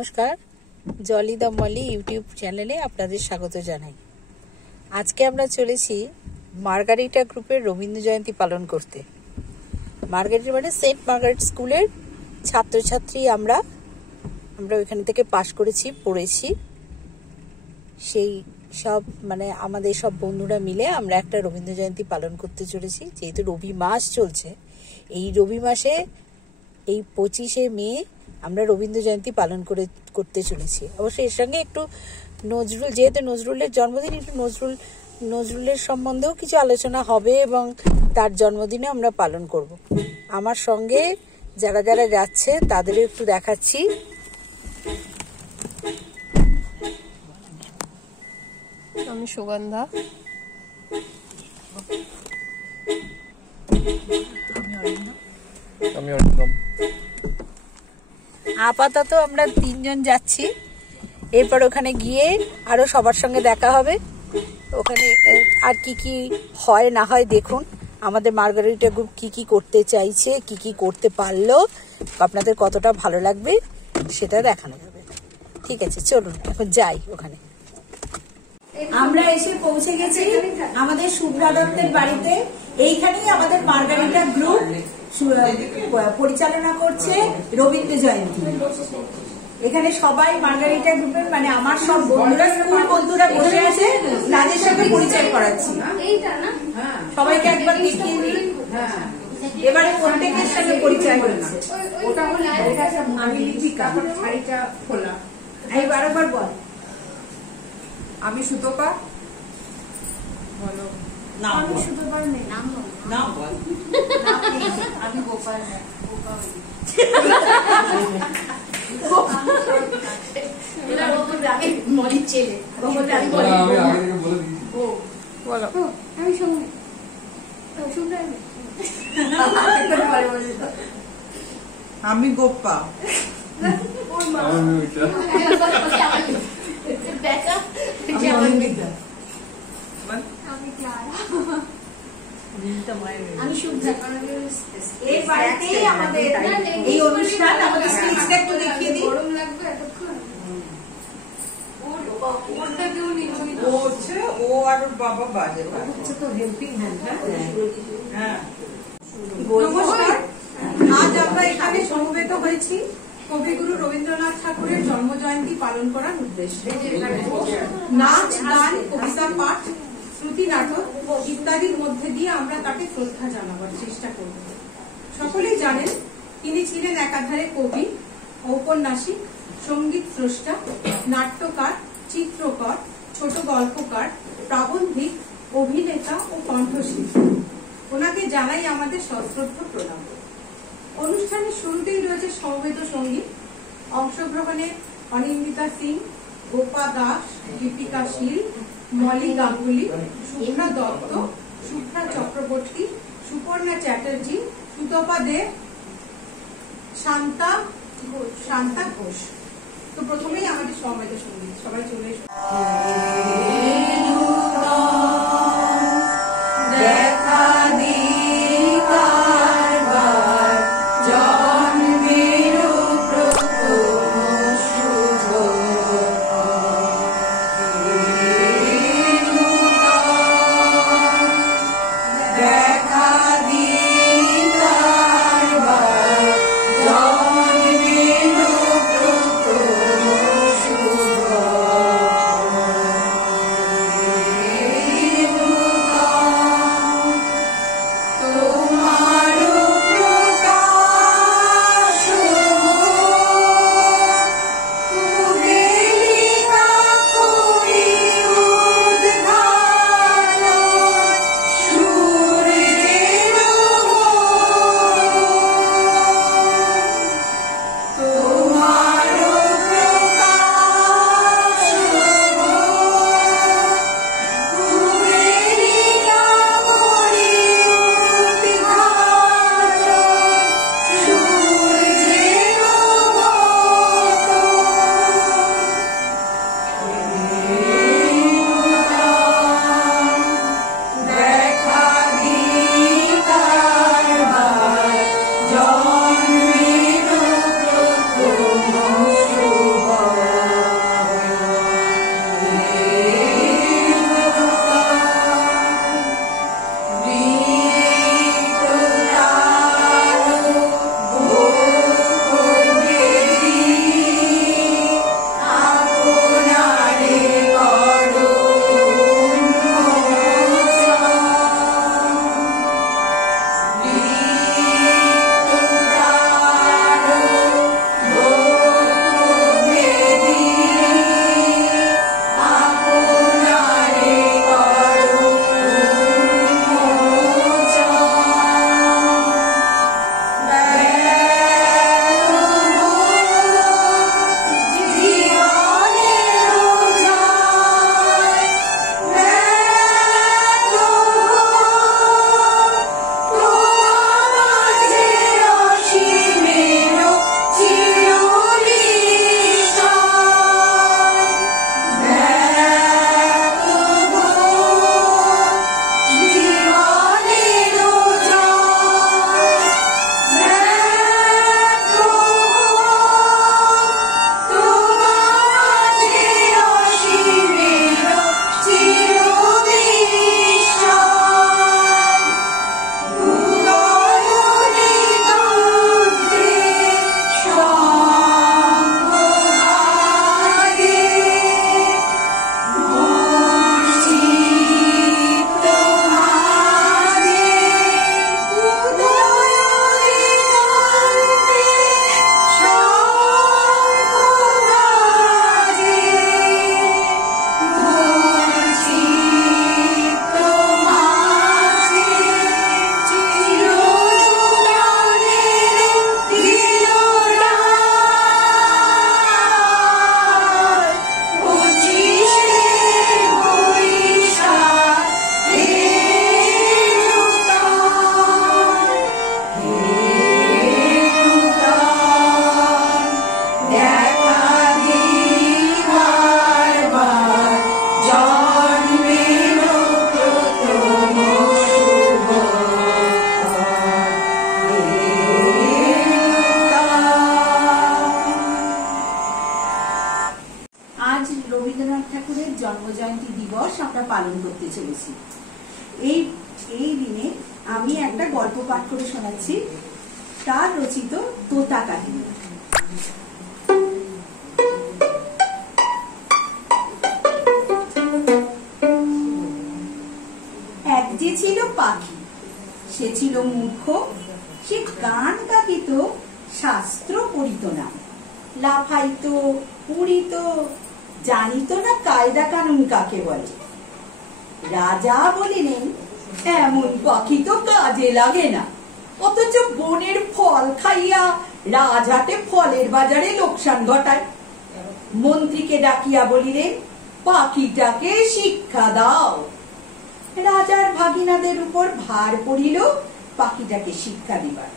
নমস্কার, Jolly the Moli YouTube চ্যানেলে আপনাদের স্বাগত জানাই। আজকে আমরা চলেছি মার্গারিটা গ্রুপের রবীন্দ্র জয়ন্তী পালন করতে। মার্গারিটা মানে সেন্ট মার্গারেট স্কুলের ছাত্রছাত্রী আমরা ওইখান থেকে পাশ করেছি, পড়েছি। সেই সব মানে আমাদের সব বন্ধুরা মিলে আমরা একটা রবীন্দ্র জয়ন্তী পালন করতে চলেছি। যেহেতু রবি মাস চলছে, এই রবি মাসে এই 25শে মে আমরা রবীন্দ্র জয়ন্তী পালন করতে চলেছি। অবশ্যই এর সঙ্গে একটু নজরুল, যেহেতু নজরুলের জন্মদিন, একটু নজরুলের সম্বন্ধেও কিছু আলোচনা হবে এবং তার জন্মদিনে আমরা পালন করব। আমার সঙ্গে যারা যারা যাচ্ছে তাদেরও একটু দেখাচ্ছি। আমি সুগন্ধা। আমি অরিন্দম। আপাতত আমরা 3 জন যাচ্ছি। এরপর ওখানে গিয়ে আরো সবার সঙ্গে দেখা হবে। ওখানে আর কি কি হয় না হয় দেখুন। আমাদের মার্গারিটা গ্রুপ কি কি করতে চাইছে, কি কি করতে পারলো, আপনাদের কতটা ভালো লাগবে সেটা দেখানো যাবে। ঠিক আছে, চলুন এখন যাই ওখানে। আমরা এসে পৌঁছে গেছি আমাদের শুভ্রা দত্তের বাড়িতে। এইখানেই আমাদের মার্গারিটা গ্রুপ পরিচালনা করছে রবীন্দ্র জয়ন্তী। এখানে সবাই মার্গারিটা গ্রুপের মানে আমার সব বন্ধুরা, স্কুল বন্ধুরা বসে আছে, তাদের সাথে পরিচয় করাচ্ছি। সবাইকে একবার দেখিয়ে দিই। এবারে প্রত্যেকের সাথে পরিচয় হচ্ছে। ওটা হলো আমি লিপিকা, শাড়িটা খোলা। এই বারবার বল। আমি সুতপা। বলো। আমি সুতপার নেই, নাম বল। আমি গোপাল। আমি গোপা। এই বাড়িতেই আমাদের এই অনুষ্ঠান। আমাদের স্টেজটা একটু দেখিয়ে দিই। ও আর ওর বাবা বাজে হচ্ছে তো হেল্পিং হ্যান্ড। হ্যাঁ, নমস্কার। আজ আমরা এখানে সমবেত হয়েছি কবিগুরু রবীন্দ্রনাথ ঠাকুরের জন্মজয়ন্তী পালন করার উদ্দেশ্যে। নাচ, গান, কবিতা পাঠ, শ্রুতি নাটক ইত্যাদির মধ্যে দিয়ে আমরা তাকে শ্রদ্ধা জানাবার চেষ্টা করব। সকলেই জানেন তিনি ছিলেন একাধারে কবি, ঔপন্যাসিক, সঙ্গীত স্রষ্টা, নাট্যকার, চিত্রকর, ছোট গল্পকার, প্রাবন্ধিক, অভিনেতা ও কণ্ঠশিল্পী। ওনাকে জানাই আমাদের সশ্রদ্ধ প্রণাম। অনুষ্ঠানের শুরুতেই রয়েছে সমবেত সঙ্গীত। অংশগ্রহণে অনিন্দিতা সিং, গোপা দাস, দীপিকা শীল, মলি গাঙ্গুলি, শুভ্রা দত্ত, শুভ্রা চক্রবর্তী, সুপর্ণা চ্যাটার্জি, সুতপা দেব, শান্তা ঘোষ। তো প্রথমেই আমাদের সমবেত সঙ্গীত, সবাই চলে এসো। এই দিনে আমি একটা গল্প পাঠ করে শোনাচ্ছি, তার রচিত তোতা কাহিনী। এক যে ছিল পাখি, সে ছিল মূর্খ, সে গান গাহিত, শাস্ত্র পড়িত না, লাফাইত, উড়িত, জানিত না কায়দা কানুন কাকে বলে। রাজা বলিলেন, এমন পাখি তো কাজে লাগে না, অথচ বনের ফল খাইয়া রাজহাটে ফলের বাজারে লোকসান ঘটায়। মন্ত্রীকে ডাকিয়া বলিলেন, পাখিটাকে শিক্ষা দাও। রাজার ভাগিনাদের উপর ভার পড়িল পাখিটাকে শিক্ষা দিবার।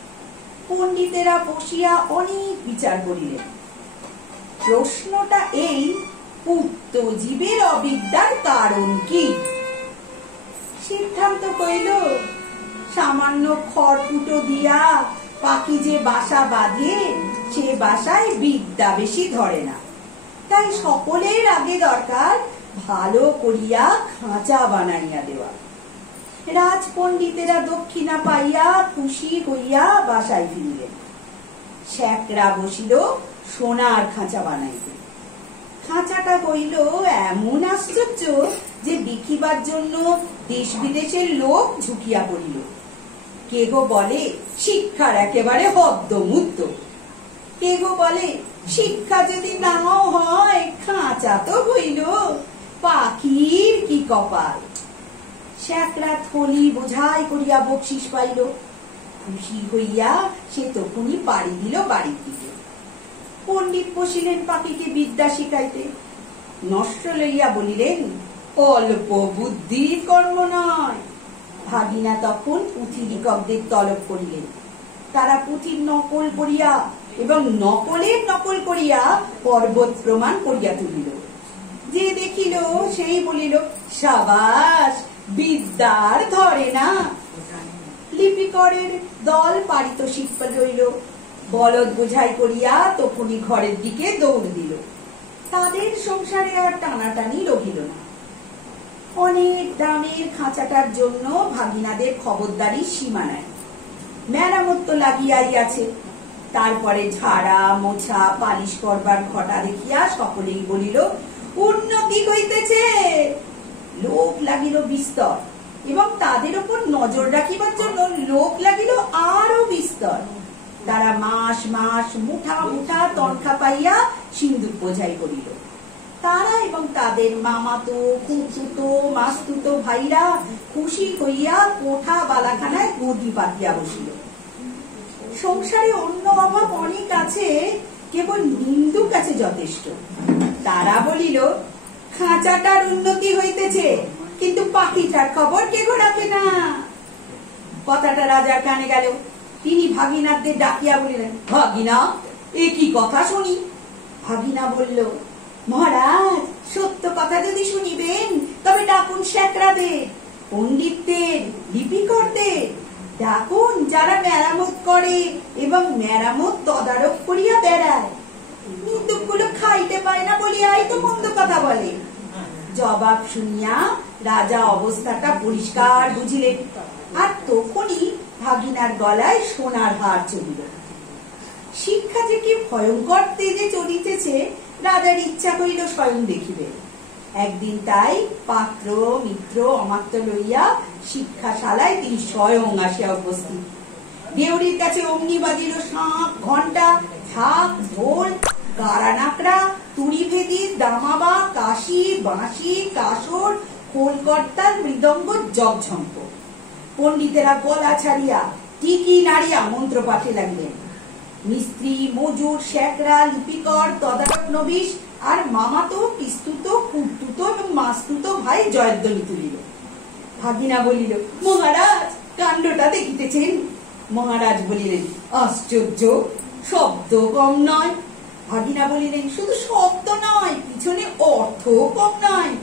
পণ্ডিতেরা বসিয়া অনেক বিচার করিলেন। প্রশ্নটা এই, পুত্র জীবের অবিদ্যার কারণ কি? সিদ্ধান্ত কইল, সামান্য খড়কুটো দিয়া পাখি যে বাসা বাঁধে, সে বাসায় বিদ্যা বেশি ধরে না, তাই সকলের আগে দরকার ভালো করিয়া খাঁচা বানাইয়া দেওয়া। রাজপণ্ডিতেরা দক্ষিণা পাইয়া খুশি হইয়া বাসায় ফিরিলেন। শ্যাকরা বসিল সোনার খাঁচা বানাইতে। খাঁচাটা হইল এমন আশ্চর্য যে দেখিবার জন্য দেশ বিদেশের লোক ঝুঁকিয়া পড়িল। কেহ বলে শিক্ষার একেবারে হদ্দমুদ্দ, কেহ বলে শিক্ষা যদি নাও হয় খাঁচা তো হইল, পাখির কি কপাল। শ্যাকরা থলি বোঝাই করিয়া বকশিস পাইল। খুশি হইয়া সে তখনই পাড়ি দিল বাড়ির দিকে। পণ্ডিত বসিলেন পাখিকে বিদ্যা শিখাইতে। নষ্ট লইয়া বলিলেন, অল্প বুদ্ধির কর্ম নয়। ভাগিনা তখন পুঁথি লিখকদের তলব করিলেন। তারা পুঁথির নকল করিয়া এবং নকলের নকল করিয়া পর্বত প্রমাণ করিয়া তুলিল। যে দেখিল সেই বলিল, সাবাস, বিদ্যার ধরে না। লিপিকরের দল পারিতোষিক লইল। বলদ বোঝাই করিয়া তখনই ঘরের দিকে দৌড় দিল। তাদের সংসারে আর টানাটানি রহিল না। অনেক দামের খাঁচাটার জন্য ভাগিনাদের খবরদারি সীমা নাই। মেরামত তো লাগিয়াই আছে। তারপরে ঝাড়া মোছা পালিশ করবার ঘটা দেখিয়া সকলেই বলিল, উন্নতি হইতেছে। লোক লাগিল বিস্তর, এবং তাদের উপর নজর রাখিবার জন্য লোক লাগিল আরো বিস্তর। তারা মাস মাস মুঠা মুঠা তনখা পাইয়া সিন্দুক বোঝাই করিল। তারা এবং তাদের মামাতো, খুঁতুতো, মাস্তুতো ভাইরা খুশি হইয়া কোঠা বালাখানায় গদি পাতিয়া বসিল। সংসারে অন্য অভাব অনেক আছে, কেবল নিন্দুক আছে যথেষ্ট। তারা বলিল, খাঁচাটার উন্নতি হইতেছে, কিন্তু পাখিটার খবর কেহ রাখে না। কথাটা রাজার কানে গেল। তিনি ভাগিনাদের ডাকিয়া বলিলেন, ভাগিনা, এ কি কথা শুনি? ভাগিনা বলল, মহারাজ, সত্য কথা যদি শুনিবেন তবে ডাকুন শ্যাকরাদের, পণ্ডিতদের, লিপিকরদের ডাকুন, যারা মেরামত করে এবং মেরামত তদারক করিয়া বেড়ায়। নিন্দুকগুলো খাইতে পায় না বলিয়াই তো মন্দ কথা বলে। জবাব শুনিয়া রাজা অবস্থাটা পরিষ্কার বুঝিলেন, আর তখনই ভাগিনার গলায় সোনার হার চলিল। শিক্ষা যে কি ভয়ঙ্কর তেজে চলিতেছে রাজার ইচ্ছা হইল স্বয়ং দেখিবে। একদিন তাই পাত্র মিত্র অমাত্য লইয়া শিক্ষাশালায় তিনি স্বয়ং আসিয়া উপস্থিত। দেউড়ির কাছে অগ্নি বাজিল শাঁখ, ঘণ্টা, ঢাক, ঢোল, কারা নাকড়া, তুড়িভেদি, দামাবা, কাশি, বাঁশি, কাসর, খোলকর্তাল, মৃদঙ্গ, জগঝম্প। পণ্ডিতেরা গলা ছাড়িয়া টিকি নাড়িয়া মন্ত্র পাঠে লাগলেন। মিস্ত্রি, মজুর, শ্যাকরা, লিপিকর, তদারক নবিশ আর মামাতো, পিস্তুতো, খুঁতুতো এবং মাস্তুতো ভাই জয়ধ্বনি তুলিল। ভাগিনা বলিল, মহারাজ, কাণ্ডটা দেখিতেছেন? মহারাজ বলিলেন, আশ্চর্য, শব্দ কম নয়। ভাগিনা বলিলেন, শুধু শব্দ নয়, পিছনে অর্থ কম নয়।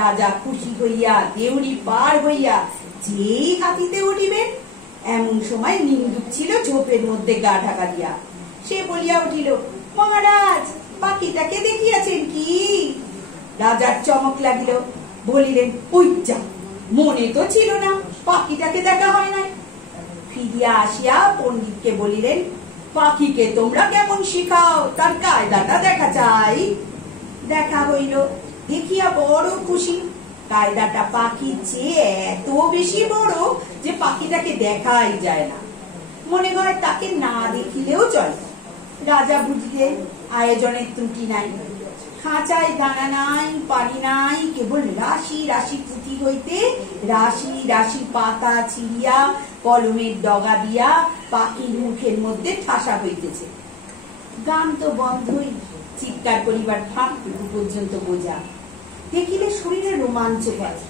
রাজা খুশি হইয়া দেউড়ি পার হইয়া যেই হাতিতে উঠিবেন, এমন সময় নিন্দুক ছিল ঝোপের মধ্যে গা ঢাকা দিয়া। সে বলিয়া উঠিল, মহারাজ, পাখিটাকে দেখিয়াছেন কি? রাজার চমক লাগিল। বলিলেন, ওই যা, মনে তো ছিল না। পাখিটাকে দেখা হয় নাই। ফিরিয়া আসিয়া পণ্ডিতকে বলিলেন, পাখিকে তোমরা কেমন শিখাও, তার কায়দাটা দেখা চাই। দেখা হইল, দেখিয়া বড় খুশি। কায়দাটা পাখির চেয়ে এত বেশি বড় যে পাখিটাকে দেখাই যায় না, মনে হয় তাকে না দেখিলেও চলে। রাজা বুঝলেন আয়োজনের ত্রুটি নাই, খাঁচায় দানা নাই, পানি নাই, কেবল রাশি রাশি পুঁথি হইতে রাশি রাশি পাতা ছিঁড়িয়া কলমের ডগা দিয়া পাখির মুখের মধ্যে ঠাসা হইতেছে। গান তো বন্ধই, চিৎকার করিবার ফাঁকটুকু পর্যন্ত বোঝা। দেখিলে শরীরে রোমাঞ্চ পায়।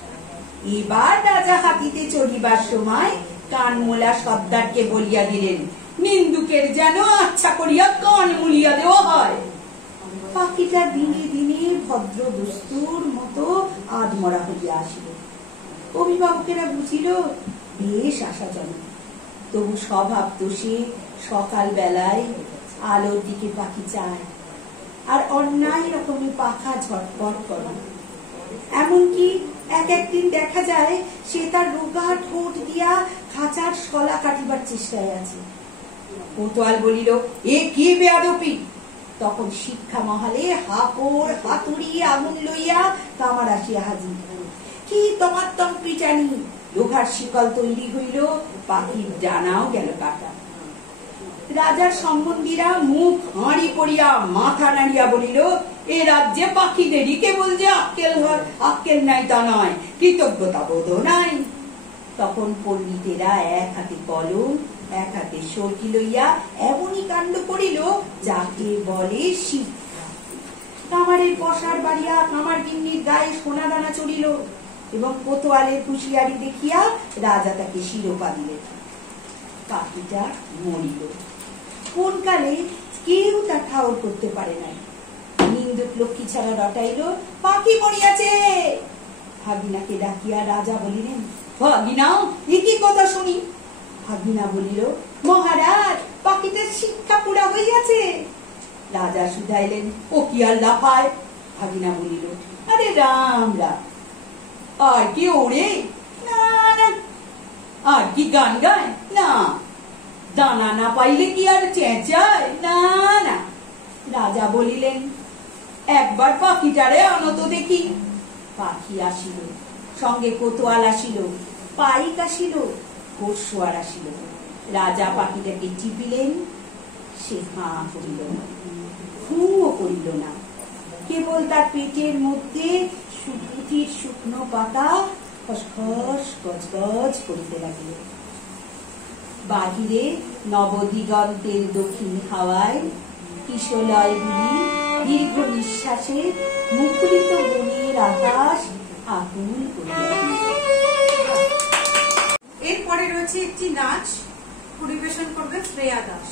এবার রাজা হাতিতে চড়িবার সময় কানমোলা সর্দারকে বলিয়া দিলেন, নিন্দুকের যেন আচ্ছা করিয়া কান মুলিয়া দেওয়া হয়। পাখিটা দিনে দিনে ভদ্র দস্তুর মতো আধমরা হইয়া আসিল। অভিভাবকেরা বুঝিল বেশ আশাজনক, তবু স্বভাব দোষে সকাল বেলায় আলোর দিকে পাখি চায়, আর অন্যায় রকমে পাখা ঝটপট করে। এমনকি একদিন দেখা যায় সে তার রোগা ঠোঁট দিয়া খাঁচার শলা কাটিবার চেষ্টায় আছে। কোতোয়াল বলিল, এ কি বেয়াদপি। তখন শিক্ষা মহলে হাপড় হাতুড়ি আগুন লইয়া কামার আসিয়া হাজির। কি তোমার তম পিটানি, লোহার শিকল তৈরি হইল, পাখির ডানাও গেল কাটা। রাজার সম্বন্ধীরা মুখ হাঁড়ি করিয়া মাথা নাড়িয়া বলিল, এ রাজ্যে পাখিদেরই কেবল যে আক্কেল নাই তা নয়, কৃতজ্ঞতা বোধ নাই। তখন পণ্ডিতেরা এক হাতে কলম এক হাতে সরকি লইয়া এমনই কাণ্ড করিল যাকে বলে শিক্ষা। কামারের পশার বাড়িয়া কামার গিন্নির গায়ে সোনা দানা চড়িল এবং কোতোয়ালের হুঁশিয়ারি দেখিয়া রাজা তাকে শিরোপা দিলেন। পাখিটা মরিল। কোন কালে কেউ তা ঠাউর করতে পারে নাই। নিন্দুক লক্ষ্মী ছাড়া রটাইল, পাখি মরিয়াছে। ভাগিনাকে ডাকিয়া রাজা বলিলেন, ভাগিনা এ কি কথা শুনি। ভাগিনা বলিল, মহারাজ পাখিটার শিক্ষা পুরা হইয়াছে। রাজা শুধাইলেন, ও কি আর লাফায়। ভাগিনা বলিল, আরে রাম রাম। আর কি ওড়ে? না না। আর কি গান গায়? না। দানা না পাইলে কি আর চেঁচায়? না না। রাজা বলিলেন, একবার পাখিটারে আনো তো দেখি। পাখি আসিল, সঙ্গে কোতোয়াল আসিল, পাইক আসিল, ঘোড়সওয়ার আসিল। রাজা পাখিটাকে টিপিলেন, সে হাঁ করিল না, হুঁও করিল না, কেবল তার পেটের মধ্যে পুঁথির শুকনো পাতা খসখস গজগজ করিতে লাগিল। বাহিরে নবদিগন্তের দক্ষিণ হাওয়ায় কিশলয়গুলি দীর্ঘ নিঃশ্বাসে মুখরিত বনের আকাশ আকুল করিয়া দিল। এরপরে রয়েছে একটি নাচ, পরিবেশন করবে শ্রেয়া দাস।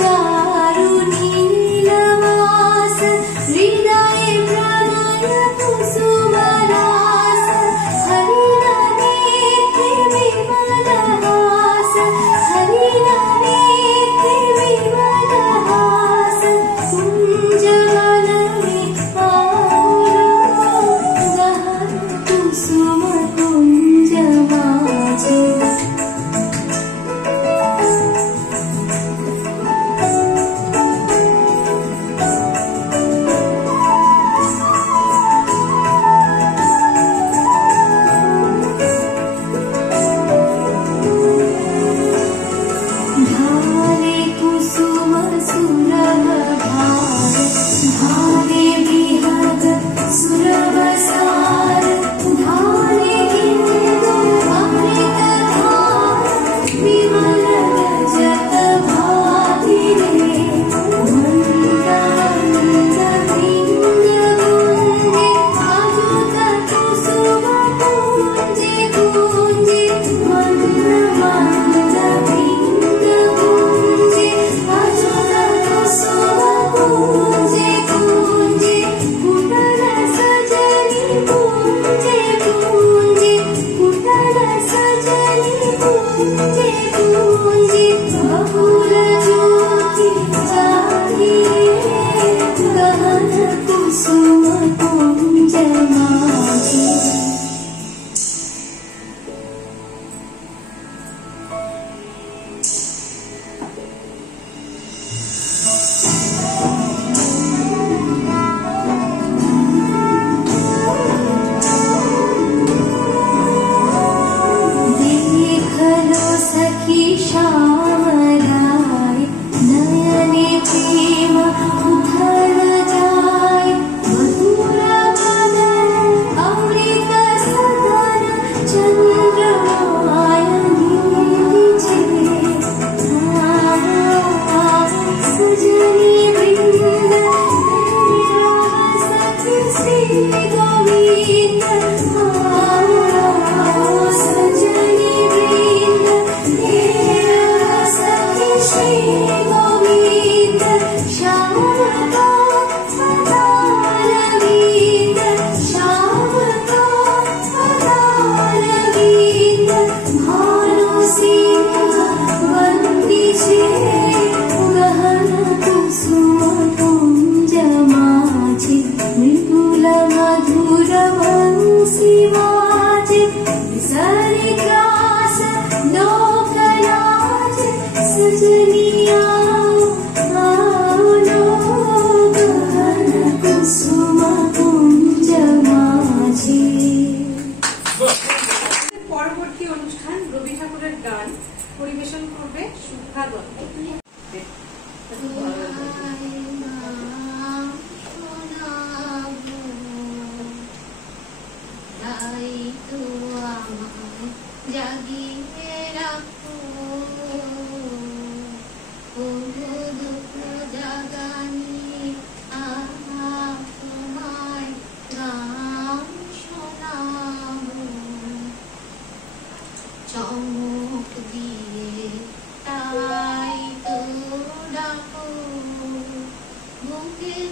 चारु नीलवास हृदय प्रणय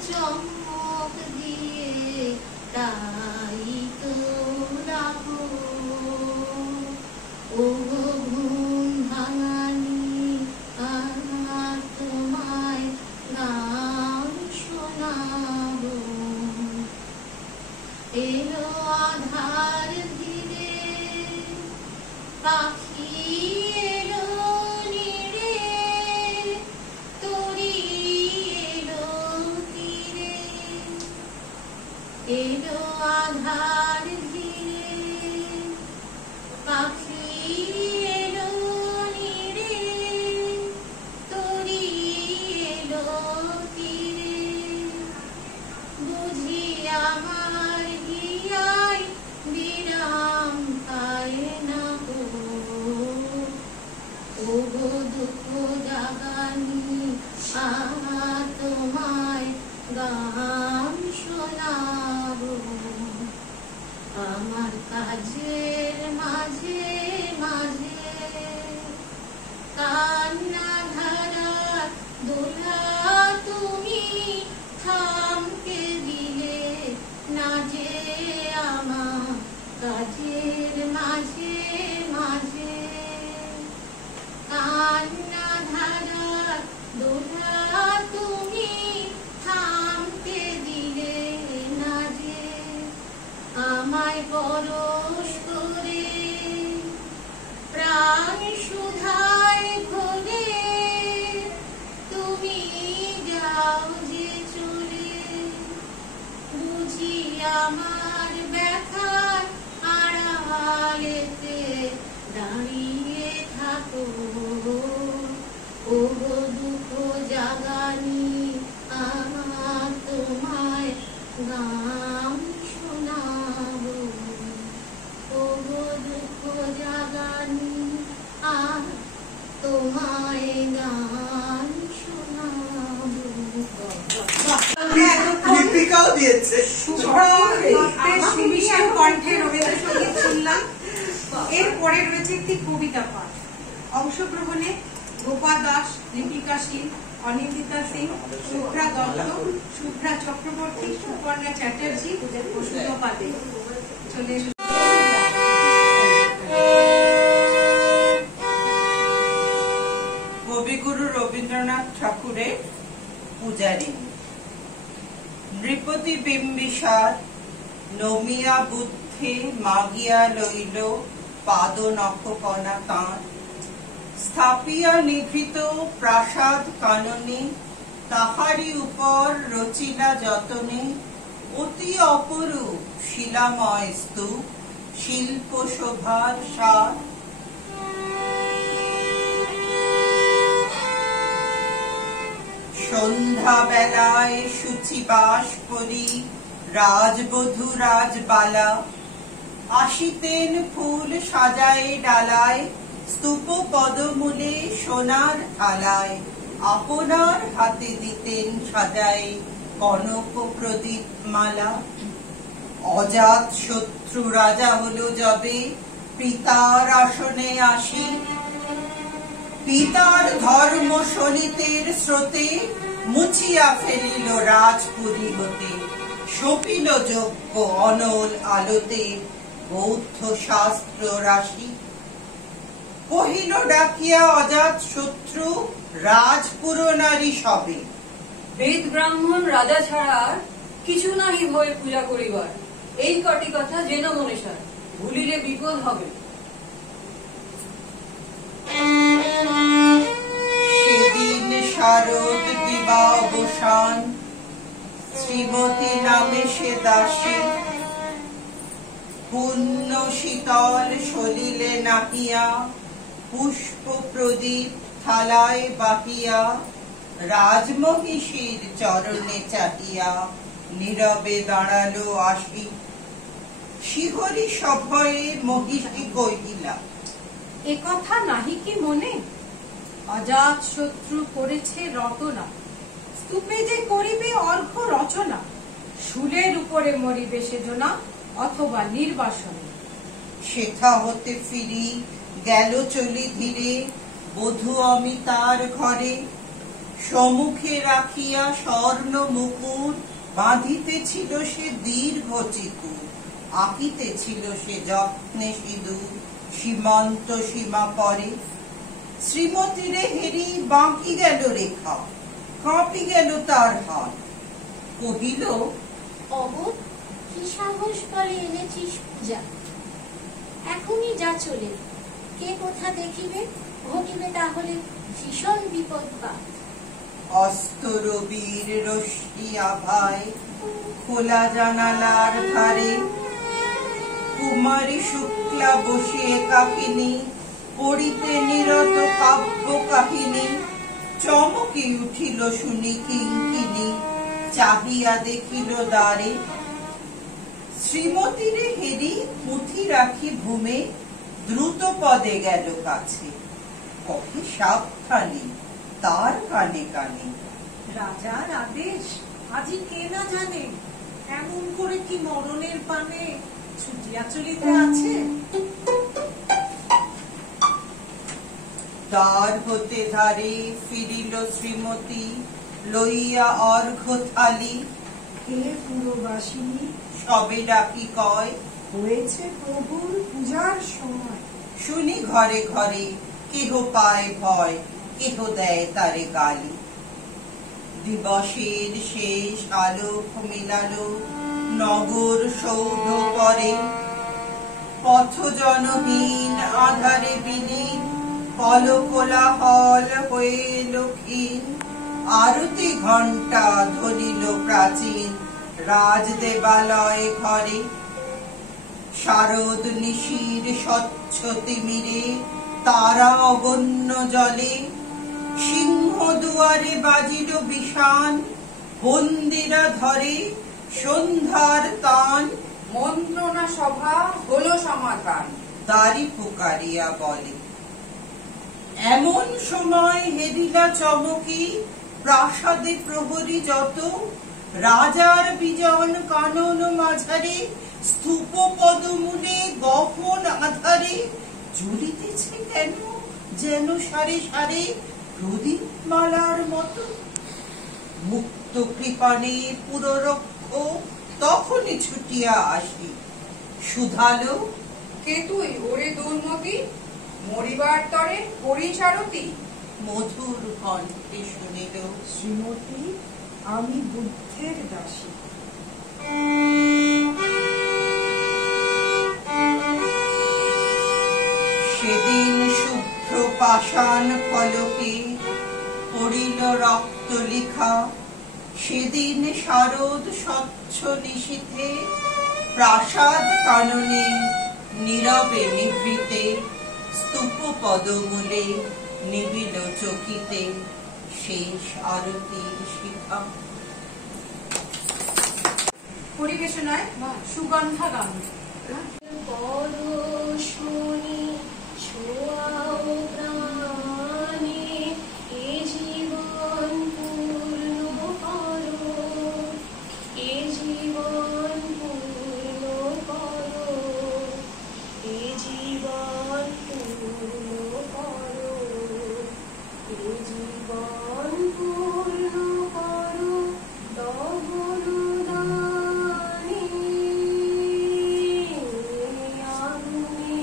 চমক দিয়ে তাই তো ডাকো ও ঘুম ভাঙানি আর তোমায় গান শোনাবো এলো আধার ধীরে পাখি এলো নিড়ে তরি এলো তীরে এলো আধার ধীরে পাখি এলো নিড়ে তরি এলো তীরে বুঝি আমার হিয়ায় বিরাম পায় না গো ও গো দুঃখ জাগানি তোমায় গান শোনাবো আমার কাজের মাঝে মাঝে কান্না ধারা দোলা তুমি থামকে দিলে না যে আমার কাজের মাঝে মাঝে কান্না ধারা দোলা তুমি থামকে দিলে না যে আমায় পরশ করে প্রাণ সুধায় ভরে তুমি যাও যে চলে বুঝি আমার ব্যথার আড়ালেতে দাঁড়িয়ে থাকো ও গো দুঃখ জাগানি তোমায় গান শোনাবো ও গো দুঃখ জাগানি তোমায় গান শোনাবো লিপিকাও দিয়েছে। সুমিষ্ট কণ্ঠে রবীন্দ্রসঙ্গীত শুনলাম। এরপরে রয়েছে একটি কবিতা পাঠ। অংশগ্রহণে গোপাল দাস, লিপিকা সিং, অনিন্দিতা সিং, শুভ্রা দত্ত, শুভ্রা চক্রবর্তী, সুপর্ণা চ্যাটার্জি ও সুতপা দে। চলে এসো। কবিগুরু রবীন্দ্রনাথ ঠাকুরের পূজারী। নৃপতি বিম্বিসার নমিয়া বুদ্ধে মাগিয়া লইল পাদ নখকণা তাঁর স্থাপিয়া নিভৃত প্রাসাদ কাননে তাহারি উপর রচিলা যতনে অতি অপরূপ শিলাময় স্তূপ শিল্প শোভার সার সন্ধ্যা বেলায় শুচিবাস করি রাজবধূ রাজবালা আসিতেন ফুল সাজায় ডালায় স্তূপ পদমূলে সোনার থালায় আপনার হাতে দিতেন সাজায় কনক প্রদীপ মালা অজাত শত্রু রাজা হলো যবে পিতার আসনে আসি পিতার ধর্ম শোণিতের স্রোতে মুছিয়া ফেলিল রাজপুরী হতে সপিল যজ্ঞ অনল আলোতে বৌদ্ধ শাস্ত্র রাশি কহিল ডাকিয়া অজাত শত্রু রাজপুর নারী সবে বেদ ব্রাহ্মণ রাজা ছাড়া আর কিছু নাহি ভয়ে পূজা করিবার এই কটি কথা জেন মনীষার ভুলিলে বিপদ হবে সেদিন শারদ দিবাবসান শ্রীমতী নামে সে দাসী পুণ্য শীতল সলিলে নাহিয়া পুষ্প প্রদীপ থালায় বাহিয়া রাজমহিষীর চরণে চাহিয়া নীরবে দাঁড়ালো আসি শিহরি সভয়ে মহিষী কহিলা একথা নাহি কি মনে অজাত শত্রু করেছে রটনা স্তূপে যে করিবে অর্ঘ্য রচনা শুলের উপরে মরিবে সেজনা অথবা নির্বাসনে সেথা হতে ফিরি গেল চলি ধীরে বধূ অমিতার ঘরে সম্মুখে রাখিয়া স্বর্ণ মুকুট বাঁধিতেছিল সে দীর্ঘ চিকুর, আঁকিতেছিল সে যত্নে সিঁদুর সীমান্ত সীমা পরে। শ্রীমতীরে হেরি বাঁকি গেল রেখা, কাঁপি গেল তার হাত, কহিল অবোধ কি সাহস করে এনেছিস পূজা, এখনই যা চলে, কে কোথা দেখিবে, ঘটিবে তাহলে ভীষণ বিপদ বা। অস্ত রবির রশ্মি আভায় খোলা জানালার ধারে কুমারী শুক্লা বসিয়ে কাহিনী পড়িতে নিরত কাব্য কাহিনী। চমকে উঠিল শুনি কিঙ্কিনী, চাহিয়া দেখিল দ্বারে। শ্রীমতীরে হেরি পুঁথি রাখি ভূমে দ্রুত পদে গেল কাছে, কহে সাবধানে তার কানে কানে। রাজার আদেশ আজি কে না জানে, এমন করে কি মরণের পানে ছুটিয়া চলিতে আছে। দ্বার হতে ধারে ফিরিল শ্রীমতী, লইয়া অর্ঘ্য থালি। হে পুরবাসিনী, সবে ডাকি কয় হয়েছে প্রভুর পূজার সময়। শুনি ঘরে ঘরে কেহ পায় ভয়, কেহ দেয় তারে গালি। দিবসের শেষ আলোক মিলালো নগর সৌধ পরে, পথ জনহীন আধারে বিলীন, কলকোলাহল হয়ে লক্ষীন। আরতি ঘণ্টা ধ্বনিল প্রাচীন রাজ দেবালয় ঘরে। শারদ নিশির স্বচ্ছ তিমিরে তারা অগণ্য জলে, সিংহ দুয়ারে বাজিল বিষান, বন্দিরা ধরে সন্ধ্যার তান। মন্ত্রণা সভা হলো সমাধান, দাড়ি পুকারিয়া বলে। এমন সময় হেরিলা চমকি প্রাসাদে প্রহরী যত, রাজার বিজন কানন মাঝারে স্তূপ পদমূলে গহন আধারে। জ্বলিতেছে কেন যেন সারে সারে প্রদীপ মালার মতো। মুক্ত কৃপাণে পুররক্ষ তখনই ছুটিয়া আসি, শুধালো কে তুই ওরে দুর্মতি, মরিবার তরে করিস আরতি। মধুর কণ্ঠে শুনিল শ্রীমতী, আমি বুদ্ধের দাসী। সেদিন শুভ্র পাষাণ ফলকে পড়িল রক্ত লিখা, সেদিন শারদ স্বচ্ছ নিশীথে প্রাসাদ কাননে নীরবে নিভৃতে। স্তূপ পদমূলে নিবিল চকিতে শেষ আরতির শিখা। পরিবেশনায় সুগন্ধা গান। পরশুনি ছোঁয়াও প্রাণে, এ জীবন পূর্ণ করো, এ জীবন পূর্ণ করো, এ জীবন পূর্ণ করো, এ জীবন পূর্ণ করো তব অনুদানে। আগুনে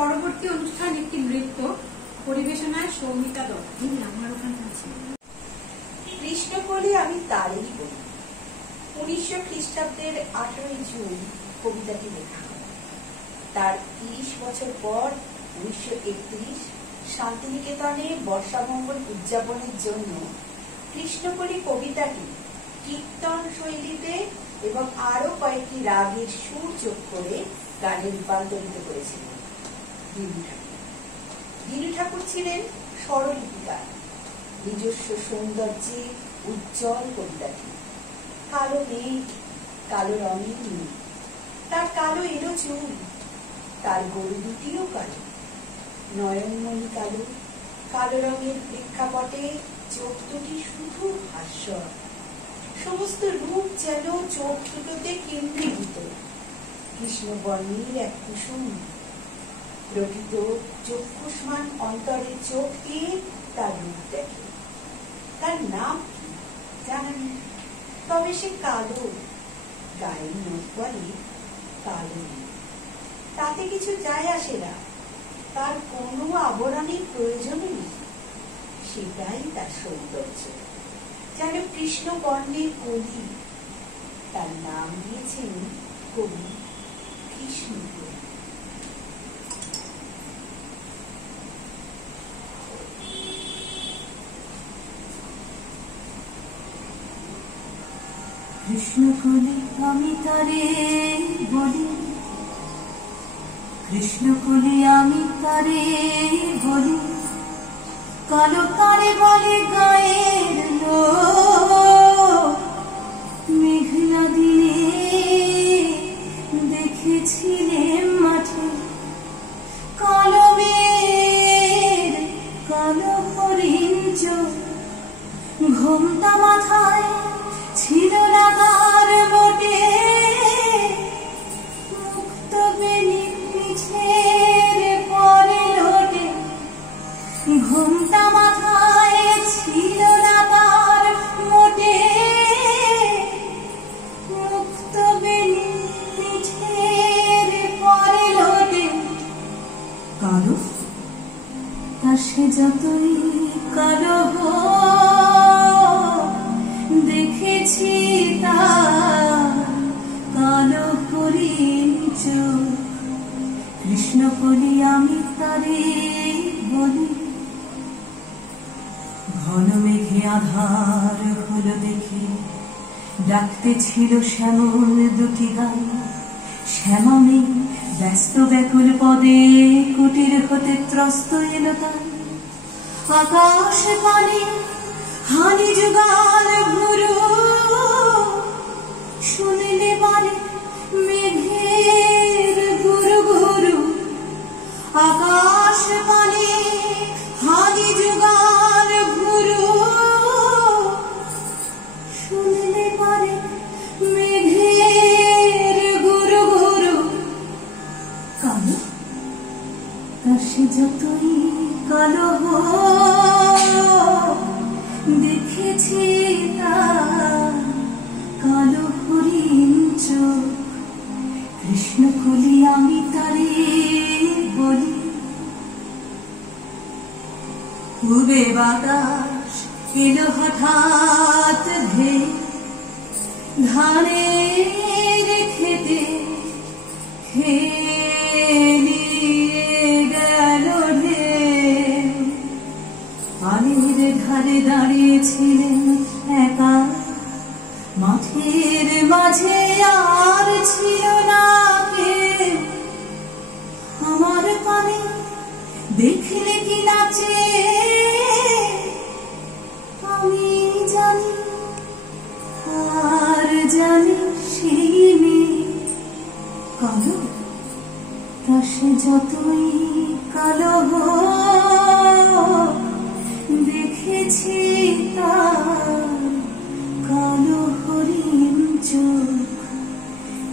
পরবর্তী অনুষ্ঠান একটি নৃত্য পরিবেশনায় সৌমিতা দত্ত। আমার ওখানে আছে কৃষ্ণকলি আমি তারই বলি। 1900 খ্রিস্টাব্দের 18 জুন কবিতাটি লেখা হয়। তার 30 বছর পর 1931 শান্তিনিকেতনে বর্ষামঙ্গল উদযাপনের জন্য কৃষ্ণকলি কবিতাটি কীর্তন শৈলীতে এবং আরো কয়েকটি রাগের সুর যোগ করে গানে রূপান্তরিত করেছিলেন দিনু ঠাকুর। দিনু ঠাকুর ছিলেন স্বরলিপিকার। নিজস্ব সৌন্দর্যে উজ্জ্বল কবিতাটি। কালো মেঘ, কালো রঙের নীল, তার কালো এলো চুল, তার গরু দুটিও কালো, নয়নমণি কালো, কালো রঙের প্রেক্ষাপটে চোখ দুটি শুধু হাস্যর। সমস্ত রূপ যেন চোখ দুটোতে কেন্দ্রীভূত। কৃষ্ণবর্ণের এক কুসুম, প্রকৃত চক্ষুষ্মান অন্তরের চোখ দিয়ে তার রূপ দেখে। তার নাম জানা নেই, তবে সে কালো, গায়ের নখ বলে কালো। তাতে কিছু যায় আসে না, তার কোনো আবরণের প্রয়োজন নেই। সেটাই তার সৌন্দর্য, যেন কৃষ্ণ বর্ণের কলি। তার নাম দিয়েছেন কবি কৃষ্ণকলি। কৃষ্ণকলি আমি তারে বলি, কৃষ্ণকলি আমি তারে বলি, কালো তারে বলে গায়ের লোক। মেঘলা দিনে দেখেছিলেন মাঠে কালো মেঘ, কালো হরিণ চোখ। ঘোমটা মাথায় ছিল না তার মোটে, মুক্ত বেনি পিঠের পরে লোটে। ঘোমটা মাথায় ছিল না তার মোটে, মুক্ত বেনি পিঠের পরে লোটে। কালো তা সে যতই কালো দেখেছি তার কালো হরিণ চোখ। কৃষ্ণকলি আমি তারে বলি। ঘন মেঘে আধার হলো দেখে ডাকতে ছিল শ্যামল দুটি গান। শ্যামা মেঘ ব্যস্ত ব্যাকুল পদে কুটির হতে ত্রস্ত এলো তার। আকাশ পানে হানি যুগাল ঘুরু, শুনলে বলে মেঘের গুরু গুরু। আকাশ পানে হানি যুগাল ঘুরু, শুনলে বলে মেঘের গুরু গুরু। কালো তা সে যতই কালো দেখেছি তার কালো হরিণ চোখ। কৃষ্ণকলি আমি তারে বলি। পূবে বাতাস এলো হঠাৎ ধে, ধানের খেতে খেলিয়ে গেল ঢে। পানির ধারে দাঁড়িয়েছিলেন একা, মাঠের মাঝে আর ছিল না কেউ। আমার পানে দেখলে কি নাচে আমি জানি, আর জানি সেই মেয়ে কালো। তা সে যতই কালো দেখেছি তার কালো হরিণ চোখ।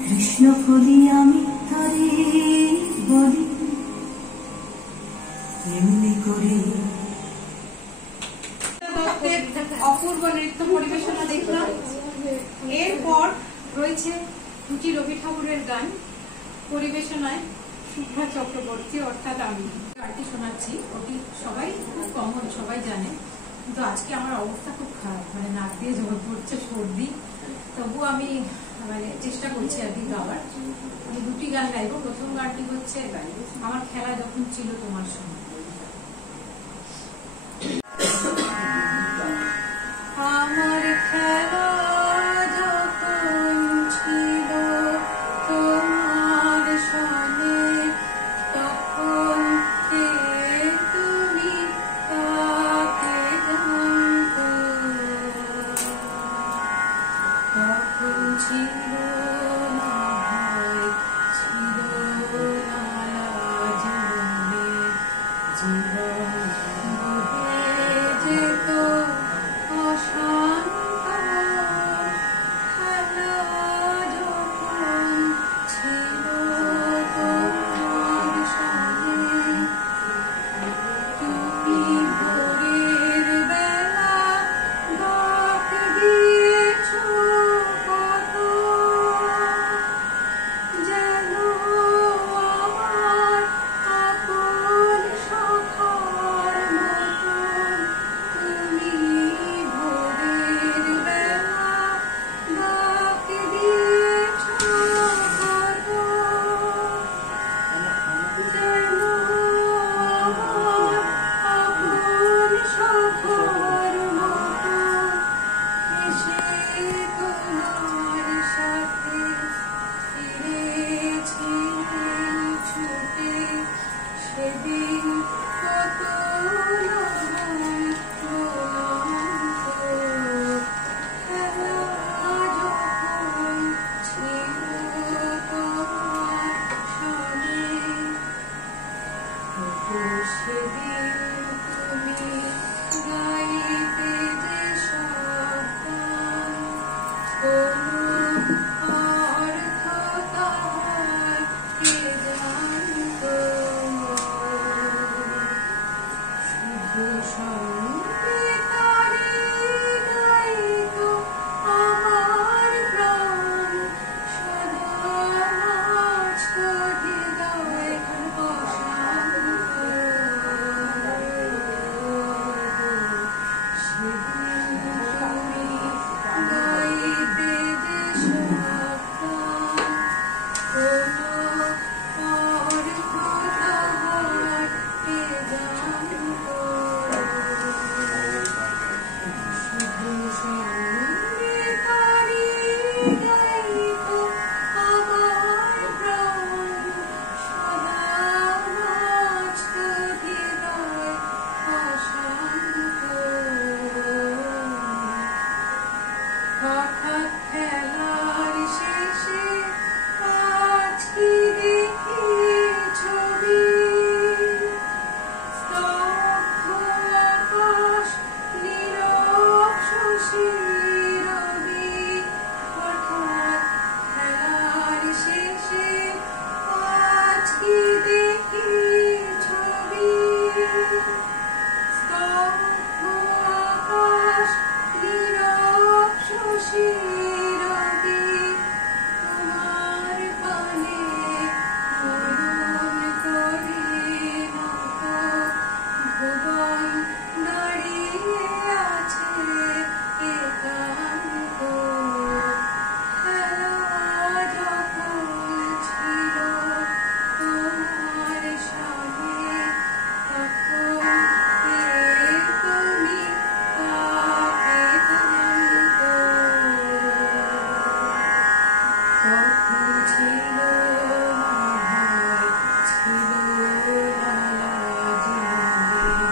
কৃষ্ণকলি আমি তারে বলি। এমনি করে অপূর্ব নৃত্য পরিবেশনা দেখলাম। এরপর রয়েছে দুটি রবি ঠাকুরের গান পরিবেশনায় শুভ্রা চক্রবর্তী অর্থাৎ আমি গানটি শোনাচ্ছি। ওটি সবাই খুব কমন, সবাই জানে, কিন্তু আজকে আমার অবস্থা খুব খারাপ, মানে নাক দিয়ে জল পড়ছে, সর্দি। তবু আমি চেষ্টা করছি আর কি গাওয়ার। আমি দুটি গান গাইবো। প্রথম গানটি হচ্ছে আমার খেলা যখন ছিল তোমার সঙ্গে। আমার খেলা যখন ছিল তোমার সঙ্গে, তখন কে তুমি কাকে জানতো, তখন ছিল না ভয়, ছিল না জীবনে, জীবন বহে যেত অশান্ত। খেলা যখন ছিল তোমার সঙ্গে, তুমি ভোরের বেলা ডাক দিয়েছ কত, যেন আমার আপন সখার মতন। তুমি ভোরের বেলা ডাক দিয়েছ কত, যেন আমার আপন সখার মতন। এসে তোমার সাথে ফিরেছিলেন ছুটে, সেদিন কত লবণ ক্লান্ত। খেলা যখন ছিল তোমার সঙ্গে, সেদিন তুমি গাইতে যে সব গান, কোনো অর্থ তাহার কে জানতো, শুধু সঙ্গে তারি গাইতো আমার প্রাণ, সদা নাচতো হৃদয় অশান্ত। সেদিন তুমি গাইতে যে সব গান, কোনো অর্থ তাহার কে জানতো, শুধু সঙ্গে তারি গাইতো আমার প্রাণ, সদা নাচতো হৃদয় অশান্ত। হঠাৎ খেলার শেষে আজ কি দেখি ছবি, স্তব্ধ আকাশ, নীরব শশী রবি। হঠাৎ খেলার শেষে আজ কি দেখি ছবি, স্তব্ধ আকাশ, নীরব শশী রবি। তোমার পানে নয়ন করে নত ভুবন দাঁড়িয়ে আছে একান্ত। খেলা যখন ছিল তোমার সঙ্গে, তখন কে তুমি কাকে জানতো, তখন ছিল না ভয়, ছিল না জীবনে,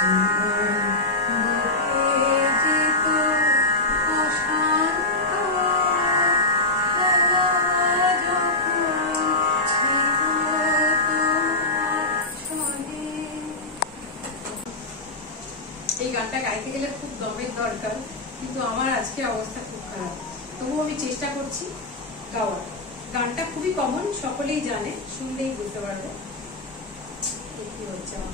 জীবন বহে যেত অশান্ত। খেলা যখন ছিল তোমার সঙ্গে। এই গানটা গাইতে গেলে খুব দমের দরকার, কিন্তু আমার আজকে অবস্থা খুব খারাপ, তবুও আমি চেষ্টা করছি গাওয়ার। গানটা খুবই কমন, সকলেই জানে, শুনলেই বুঝতে পারবে কি হচ্ছে আমার।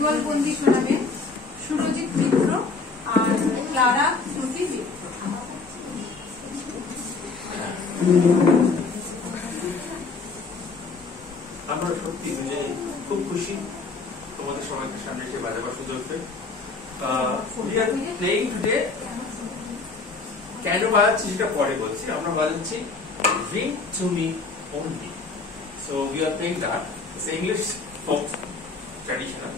যুগলবন্দি শোনাবে সুরজিৎ মিত্র আর ক্লারা শ্রুতি মিত্র। আমরা সত্যি খুব খুশি তোমাদের সবাইকে সামনে এসে বাজাবার সুযোগ পেয়ে। We are playing today। কেন বাজাচ্ছি সেটা পরে বলছি। আমরা বাজাচ্ছি Bring to Me Only। So we are playing that. It's English folk traditional।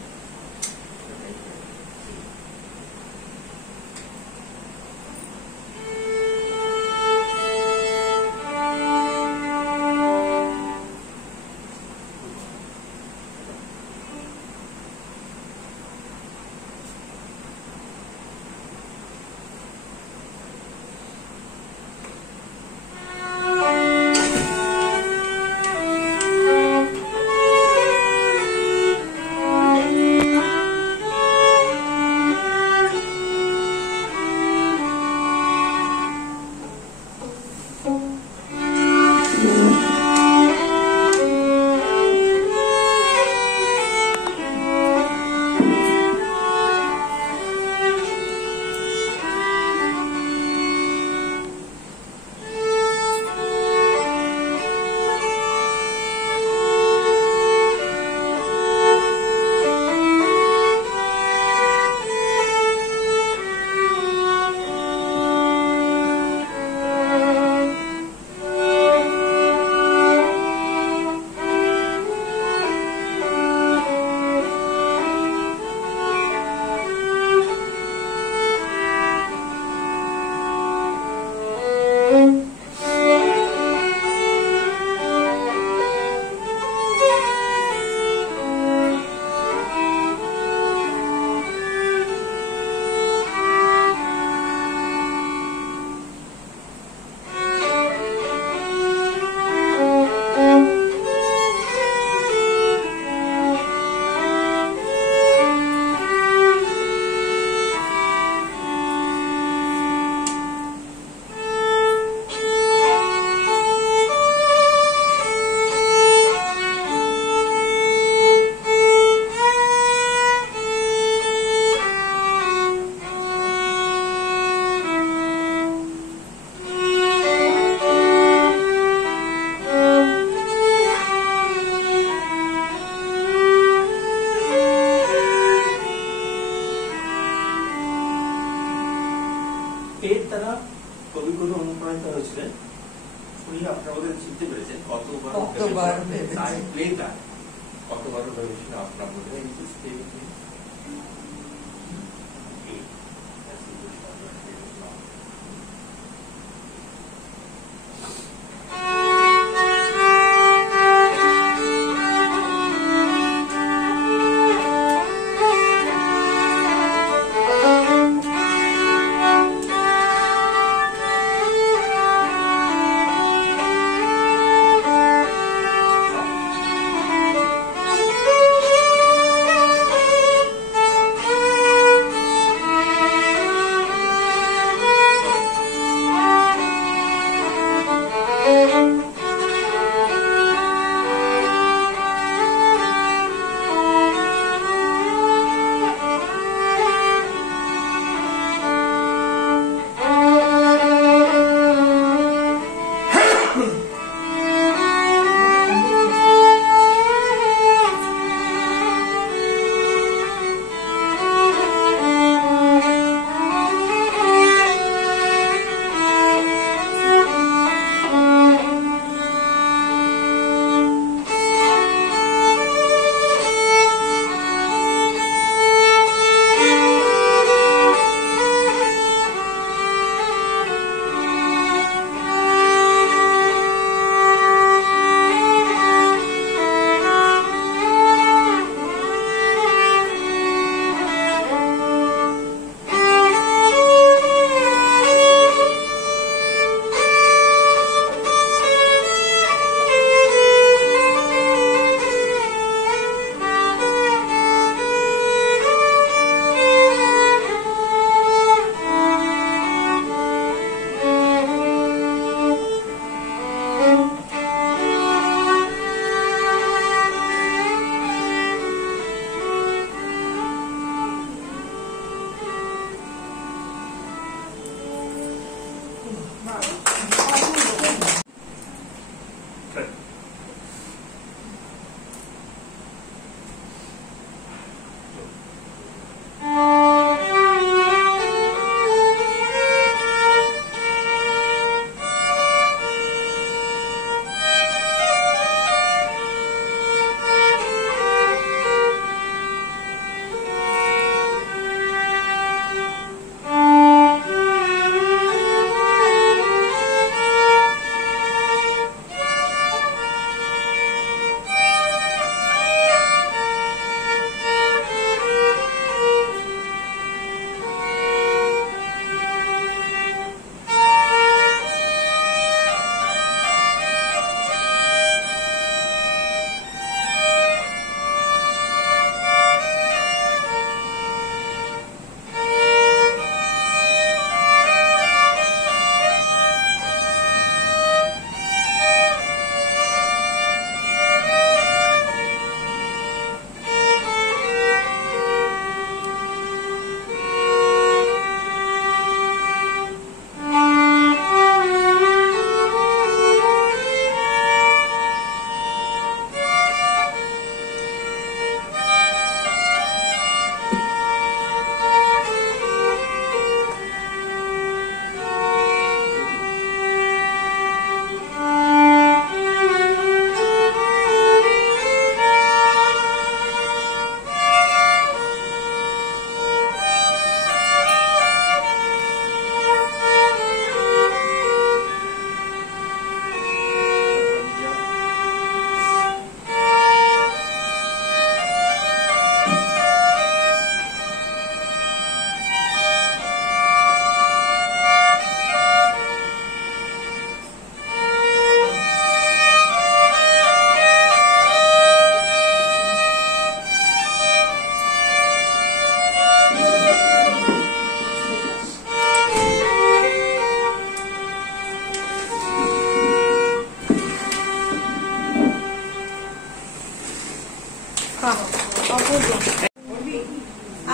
এর দ্বারা কবিগুরু অনুপ্রাণিত হয়েছিলেন। উনি আপনারা বোধহয় চিনতে পেরেছেন কতবার ভেবেছিল আপনার বোধহয়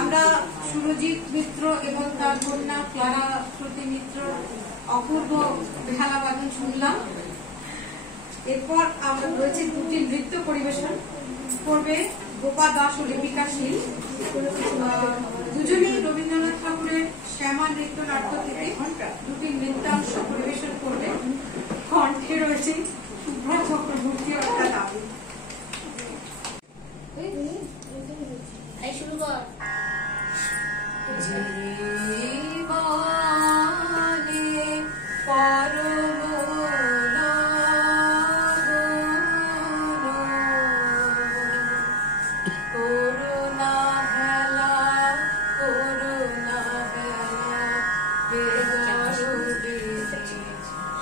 আমরা সুরজিৎ মিত্র এবং তার কন্যা ক্লারা প্রতি মিত্র অপূর্ব বেহালা বাদন শুনলাম। এরপর আমরা রয়েছে দুটি নৃত্য পরিবেশন করবে গোপা দাস ও লিপিকা শীল। দুজনেই রবীন্দ্রনাথ ঠাকুরের শ্যামা নৃত্য নাট্য থেকে দুটি নৃত্যাংশ পরিবেশন করবে। কণ্ঠে রয়েছে শুভ্রা চক্রবর্তী অর্থাৎ আবু। শুরু কর। জীবনে পরমনা করুণা হেলা করুণা হেলা বেগরুবি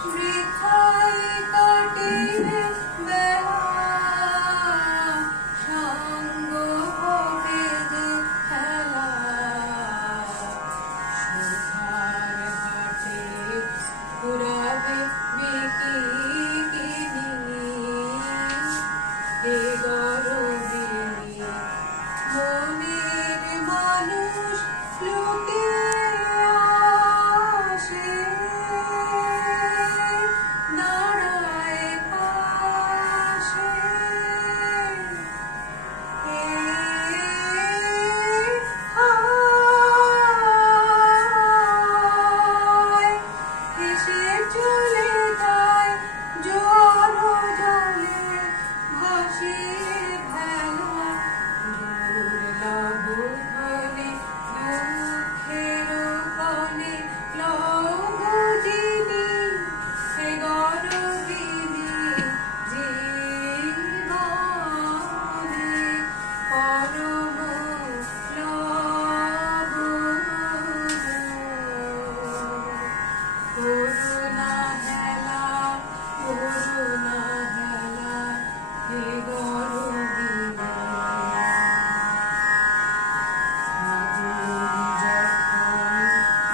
বৃথাই কাটিবে বেলা সঙ্গ হবে যে খেলা সুধার ঘাটে ঘুরাবে বিকিনি বেগরুবি মনের মানুষ লোকে আসে দাঁড়ায় পাশে এসে চলে যায় জল জলে ভাসে ভেলা দুর্লভ ধনে দুঃখের কনে লগজিনি সে গরবিনি জীবনে পরম লব করুণা হেলা করুণা হেলা হে গরবিনি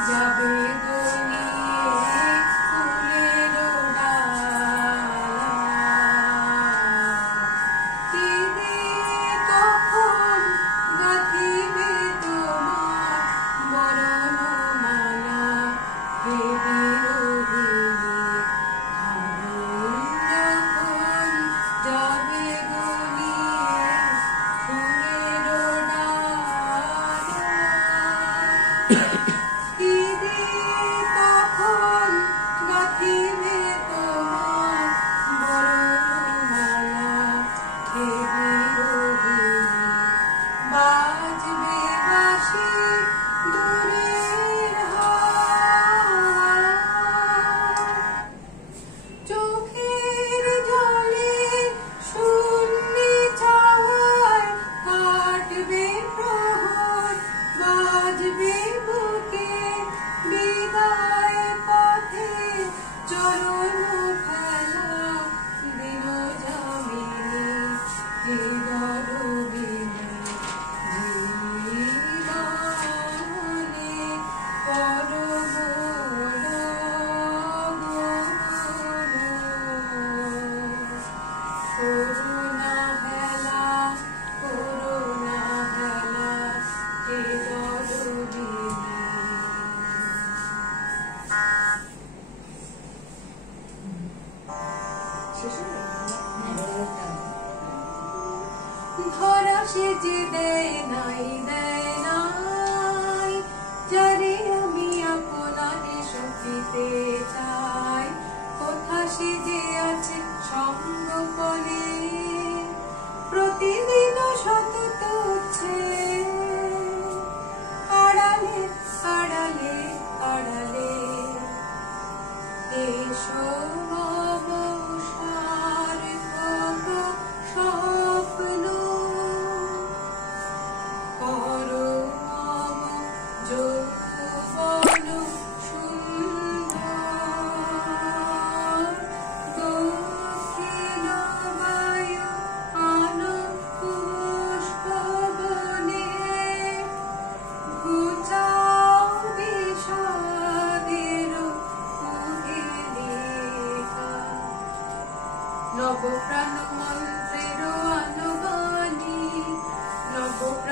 যাবে গনিয়ে ফুলের ডালা দিদি তখন গাঁথিবে তোমার বরণমালা হে বিরোহিনী ভাবুন যখন যাবে গনিয়ে ফুলের ডালা দিদি তখন গাঁথিবে তোমার বরণমালা হে বিরোহিনী বাজবে বাঁশি দূরের হাওয়া চোখের জলে শূন্যে চাওয়ায় কাটবে প্রহর বাজবে বুকে বিদায় পথে চরণ ফেলা দিল যামিনী হে গরবিনী জীবনে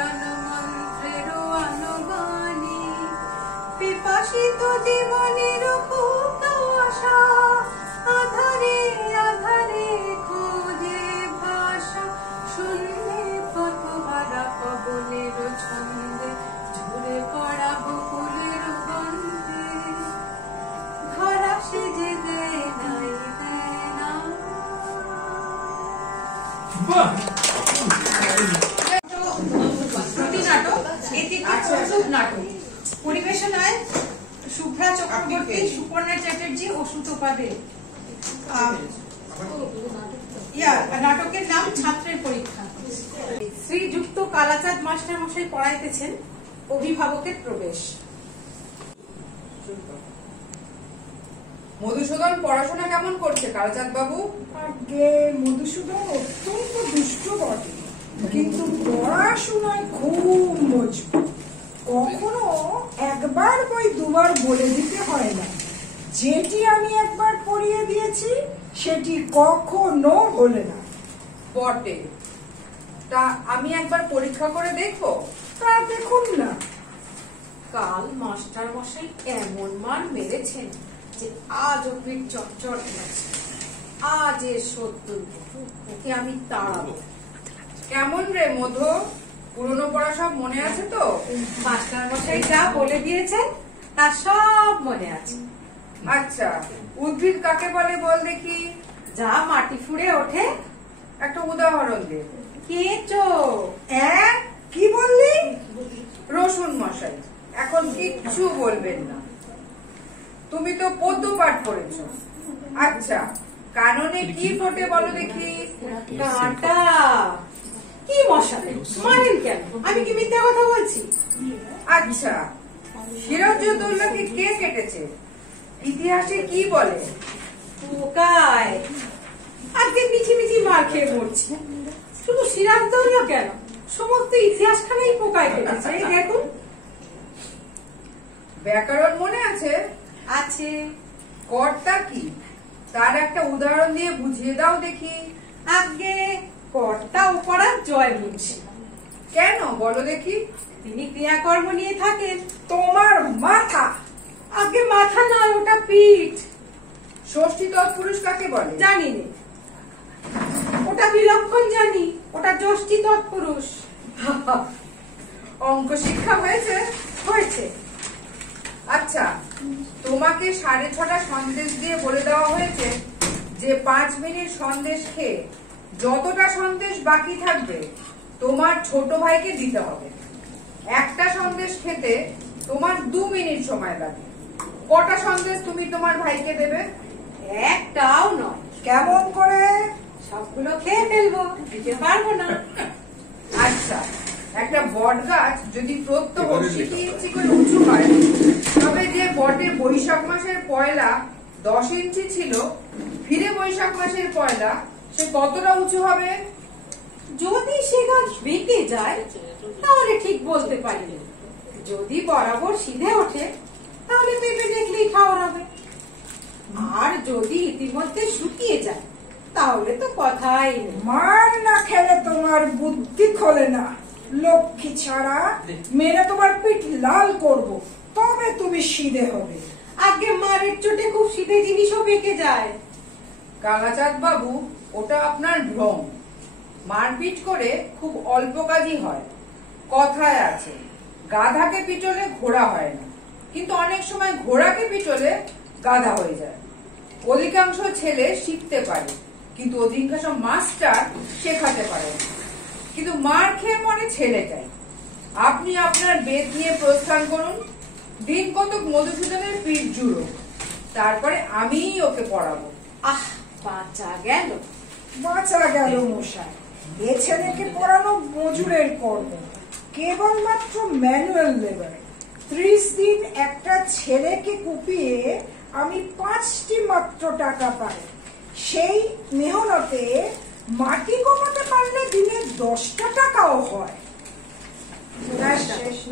প্রাণ মন্ত্রের আনুগানি, পিপাসিত জীবনের খুব আশা, আধারে আধারে খোঁজে ভাষা, শুনলে পথহারা পবনের ছন্দে, ঝরে পড়া বকুলের গন্ধে, ধরা সেজে দেয় নাই দেয় না। নাটক এটি কৌতুক নাটক, পরিবেশনায় শুভ্রা চক্রবর্তী, সুপর্ণা চ্যাটার্জি ও সুতপা দে। নাটকের নাম ছাত্রের পরীক্ষা। শ্রীযুক্ত কালাচাঁদ মাস্টার মশাই পড়াইতেছেন অভিভাবকের প্রবেশ। মধুসূদন পড়াশোনা কেমন করছে কালাচাঁদ বাবু? আগে মধুসূদন অত্যন্ত দুষ্ট বটে, কিন্তু পড়াশোনায় খুব মজবুত। কখনো একবার বই দুবার বলে দিতে হয় না। যেটি আমি একবার পড়িয়ে দিয়েছি সেটি কখনো বলে না। বটে, তা আমি একবার পরীক্ষা করে দেখবো? তা দেখুন না। কাল মাস্টার মশাই এমন মার মেরেছেন যে আজ ও পিঠ চটচট করছে। আজ এর সত্যি ওকে আমি তাড়াবো। কেমন রে মধু, পুরনো পড়া সব মনে আছে তো? মাস্টার মশাই যা বলে দিয়েছেন তা সব মনে আছে। আচ্ছা, উদ্ভিদ কাকে বলে বল দেখি? যা মাটি ফুঁড়ে ওঠে। একটা উদাহরণ দে। কেঁচো। কি বললি? রসুন মশাই এখন কিচ্ছু বলবেন না, তুমি তো পদ্য পাঠ করেছো। আচ্ছা, কাননে কি ফোটে বলো দেখি? কাঁটা। কি মশাই মানেন কেন? আমি কি মিথ্যা কথা বলছি? আচ্ছা, সিরাজউদ্দৌলাকে কে কেটেছে? ইতিহাসে কি বলে? পোকায়। আজকে মিছি মিছি মার খেয়ে মরছি। শুধু সিরাজউদ্দৌলা কেন, সমস্ত ইতিহাসখানেই পোকায় কেটেছে। এই দেখুন। ব্যাকরণ মনে আছে? আছে। কর্তা কি, তার একটা উদাহরণ দিয়ে বুঝিয়ে দাও দেখি। আগে কর্তা উপরা জয় মুন্সি। কেন বলো দেখি? তিনি ক্রিয়াকর্ম নিয়ে থাকেন। তোমার মাথা। আগে মাথা নয়, ওটা পিঠ। ষষ্ঠী তৎপুরুষ কাকে বলে? জানি না। ওটা বিলক্ষণ জানি, ওটা যষ্টি তৎপুরুষ। অঙ্ক শিক্ষা হয়েছে? হয়েছে। আচ্ছা, তোমাকে 6:30 সন্দেশ দিয়ে বলে দেওয়া হয়েছে যে 5 মিনিট সন্দেশ খেয়ে যতটা সন্দেশ বাকি থাকবে তোমার ছোট ভাইকে দিতে হবে। একটা সন্দেশ খেতে তোমার 2 মিনিট সময় লাগে। কটা সন্দেশ তুমি তোমার ভাইকে দেবে? একটাও নয়। কেমন করে? সবগুলো খেয়ে ফেলবো, দিতে পারবো না। আচ্ছা, একটা বট গাছ যদি প্রত্যহ সিকি ইঞ্চি করে উঁচু হয়, তবে যে বটে বৈশাখ মাসের পয়লা 10 ইঞ্চি ছিল, ফিরে বৈশাখ মাসের পয়লা সে কতটা উঁচু হবে? যদি সে গাছ বেঁকে যায় তাহলে ঠিক বলতে পারি না। যদি বরাবর সিধে ওঠে তাহলে পেঁপে দেখলেই খাওয়ার হবে। আর যদি ইতিমধ্যে শুকিয়ে যায় তাহলে তো কথাই নেই। মার না খেলে তোমার বুদ্ধি খোলে না। লক্ষ্মী ছাড়া মেরে তোমার পিঠ লাল করব, তবে তুমি সিধে হবে। আগে মারের চোটে খুব সিধে জিনিসও বেঁকে যায়। কালাচাঁদ বাবু, ওটা আপনার ভ্রম। মারপিট করে খুব অল্প কাজই হয়। কথায় আছে, গাধাকে পিটলে ঘোড়া হয় না, কিন্তু অনেক সময় ঘোড়াকে পিটলে গাধা হয়ে যায়। অধিকাংশ ছেলে শিখতে পারে, কিন্তু অধিকাংশ মাস্টার শেখাতে পারে না। কিন্তু মার খেয়ে মনে ছেলেটাই। আপনি আপনার বেদ নিয়ে প্রস্থান করুন, দিন কতক মধুসূদনের পিঠ জুড়ো, তারপরে আমিই ওকে পড়াবো। আহ, বাঁচা গেল। বাঁচা গেল মশাই। এ ছেলেকে পড়ানো মজুরের কর্ম, কেবলমাত্র ম্যানুয়াল লেবার। 30 দিন একটা ছেলেকে কুপিয়ে আমি 5টি মাত্র টাকা পাই। সেই মেহনতে মাটি কোপাতে পারলে দিনে 10টা টাকাও হয়।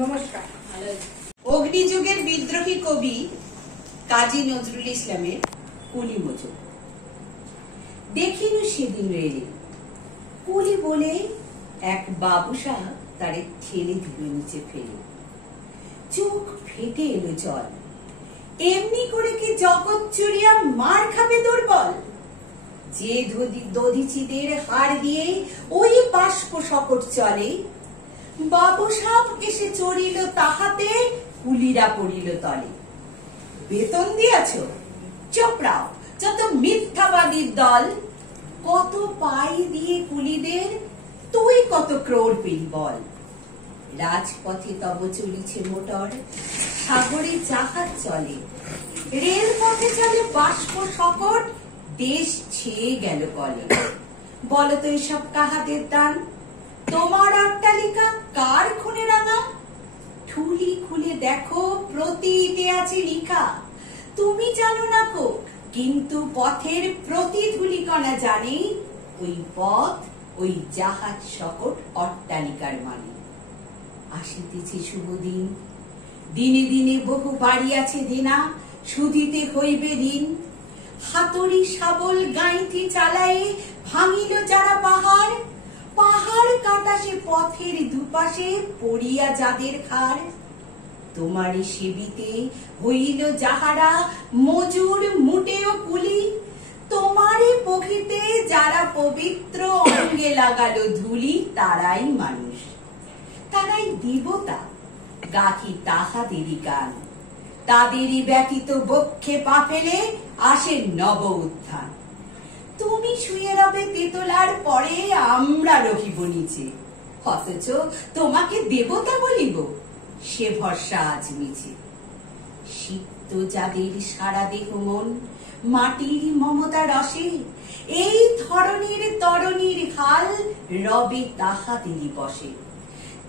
নমস্কার। অগ্নিযুগের বিদ্রোহী কবি কাজী নজরুল ইসলামের কুলি মজুর। দেখিনু সেদিন রে কুলি বলে এক বাবুসা তারে ঠেলে দিল নিচে ফেলে। চোখ ফেটে এলো জল। এমনি করে কি জগৎ চুরিয়া মার খাবে দুর্বল? যে দধিচিদের হাড় দিয়ে ওই বাষ্প সকট চলে, বাবু সাপ এসে চড়িল তাহাতে, কুলিরা পড়িল তলে। বেতন দিয়াছ? চোপড়াও যত মিথ্যাবাদীর দল। কত পাই দিয়ে কুলিদের, তুই কত ক্রোড় পেলি বল। রাজপথে তব চলিছে মোটর, সাগরে জাহাজ চলে, রেলপথে চলে বাষ্প সকট, দেশ ছেয়ে গেল কলে। বলতো এসব কাহাদের দান? তোমার অট্টালিকা কার খুনে রাঙা? ঠুলি খুলে দেখো প্রতিতে আছে লিখা, তুমি জানো না কো, কিন্তু পথের প্রতি ধূলিকণা জানে, ওই পথ ওই জাহাজ সকট অট্টালিকার মানে। আসিতেছে শুভ দিন, দিনে দিনে বহু বাড়ি আছে দেনা, শুধিতে হইবে ঋণ। হাতুড়ি শাবল গাঁইতি চালায়ে ভাঙিল যারা পাহাড়, পাহাড় কাটা সে পথের দুপাশে পড়িয়া যাদের খাড়। তোমারই সেবিতে হইল যাহারা মজুর মুটেও কুলি, তোমারই পখিতে যারা পবিত্র অঙ্গে লাগালো ধুলি, তারাই মানুষ, তারাই দেবতা, গাকি তাহাদেরই গান। তাদেরই ব্যতীত বক্ষে পা ফেলে আসে নব উত্থান। তুমি শুয়ে রবে তেতলার পরে, আমরা রহিব নিচে, অথচ তোমাকে দেবতা বলিব, সে ভরসা আজ মিছে। সিক্ত যাদের সারা দেহ মন মাটির মমতা রসে, এই ধরনের তরণীর হাল রবে তাহাদেরই বসে।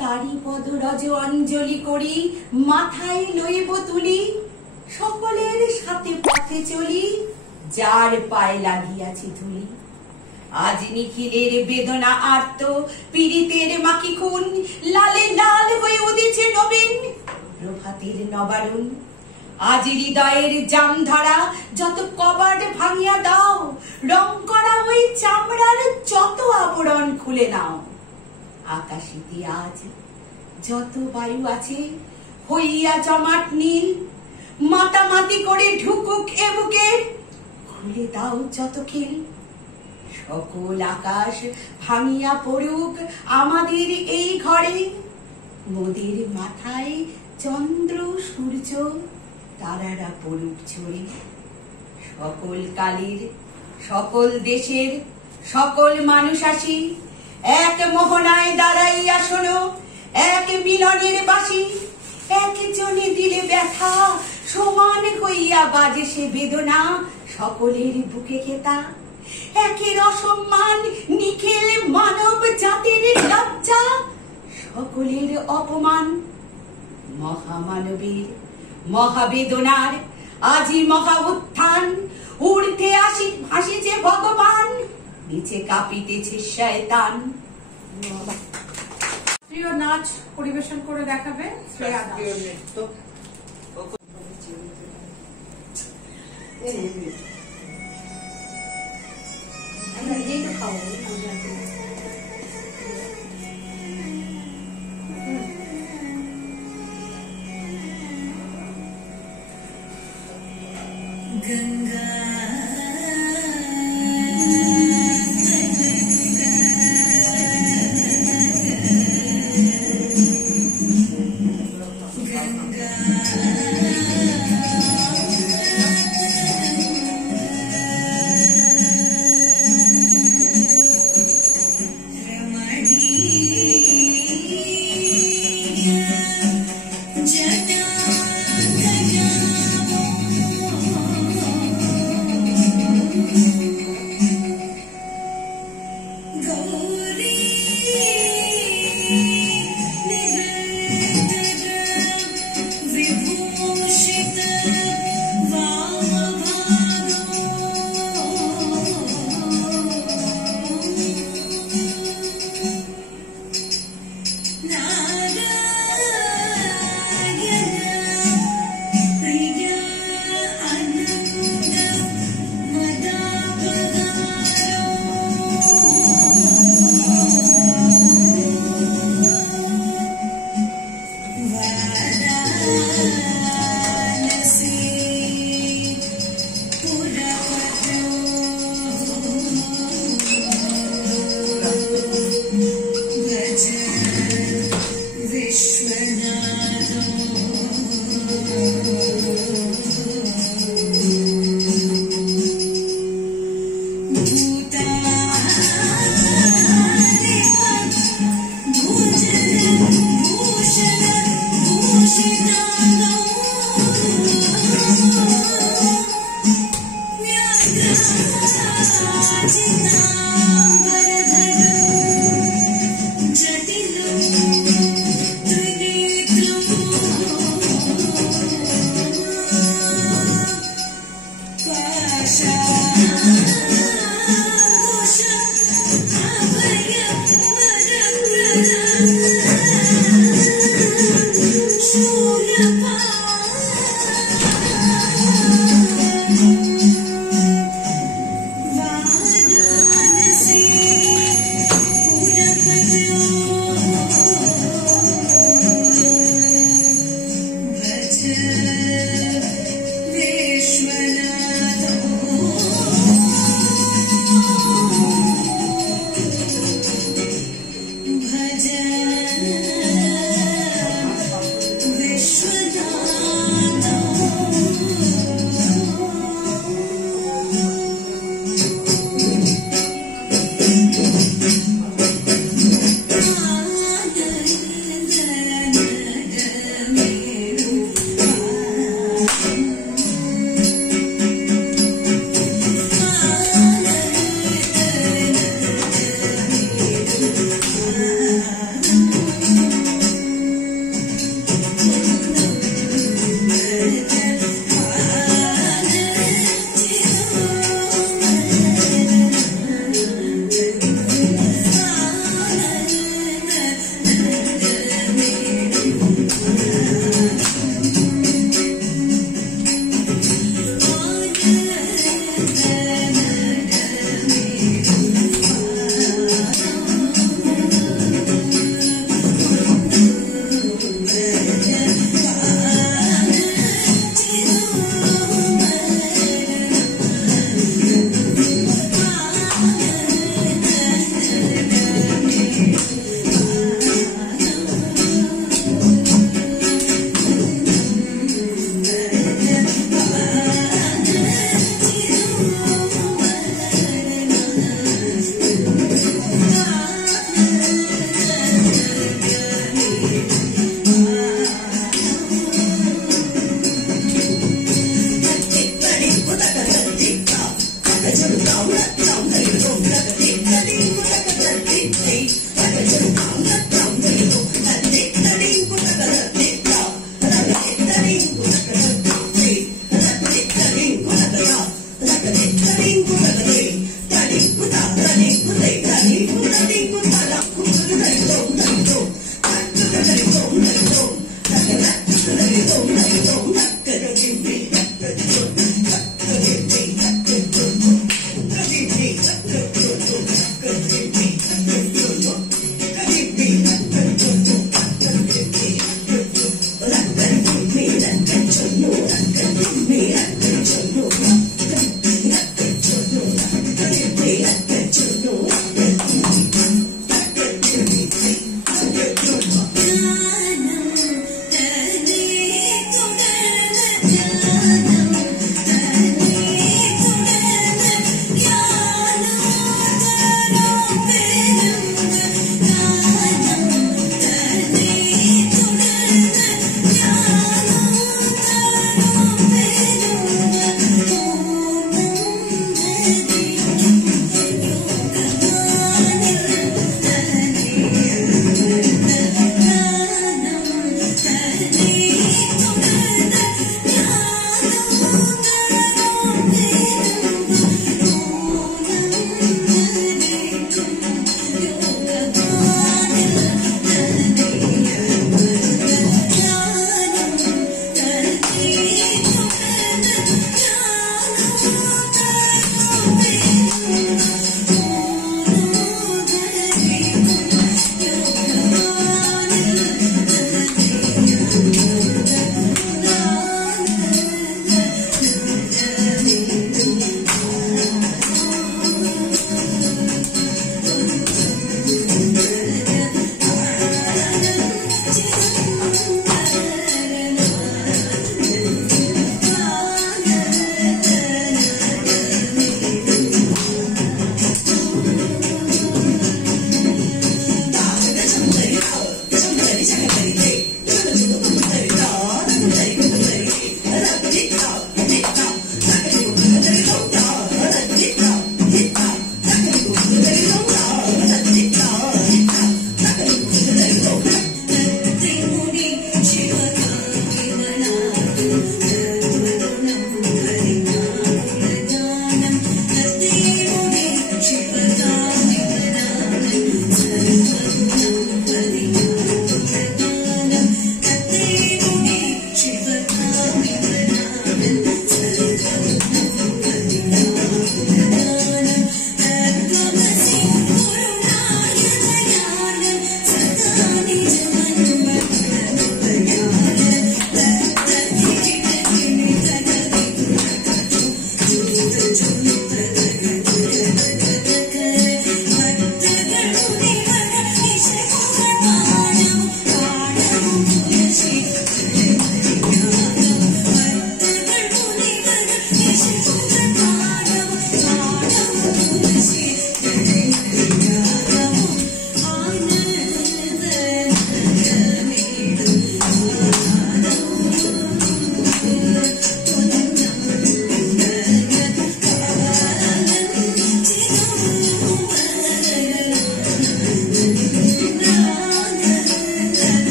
তারি পদরজ অঞ্জলি করি, মাথায় লইব তুলি, সকলের সাথে পথে চলি, যার পায়ে লাগিয়াছে ধুলি। আজ নিখিলের বেদনা আর্ত, পীড়িতের মাকি খুন, লালে লাল হয়ে উদিছে নবীন প্রভাতের নবারুণ। আজ হৃদয়ের জামধারা যত কবাট ভাঙিয়া দাও, রং করা ওই চামড়ার যত আবরণ খুলে নাও। আকাশেতে আজ যত বায়ু আছে হইয়া জমাট নীল, মাতামাতি করে ঢুকুক এ বুকে, খুলে দাও যত খিল। সকল আকাশ ভাঙিয়া পড়ুক আমাদের এই ঘরে, মোদের মাথায় চন্দ্র সূর্য তারারা পড়ুক ঝরে। সকল কালের সকল দেশের সকল মানুষ আসি, এক মোহনায় দাঁড়াইয়া শোনো এক মিলনের বাসি। একজনে দিলে ব্যথা সমান হইয়া বাজে সে বেদনা, সকলের বুকে খেতা। একের অসম্মান নিখিল মানব জাতির লজ্জা, সকলের অপমান। মহামানবীর মহাবেদনার আজি মহা উত্থান, উড়তে আসি ভাসিছে ভগবান, নিচে কাঁপিতেছে শয়তান। প্রিয় নাচ পরিবেশন করে দেখাবে শ্রেয়া দাস। गंगा जटा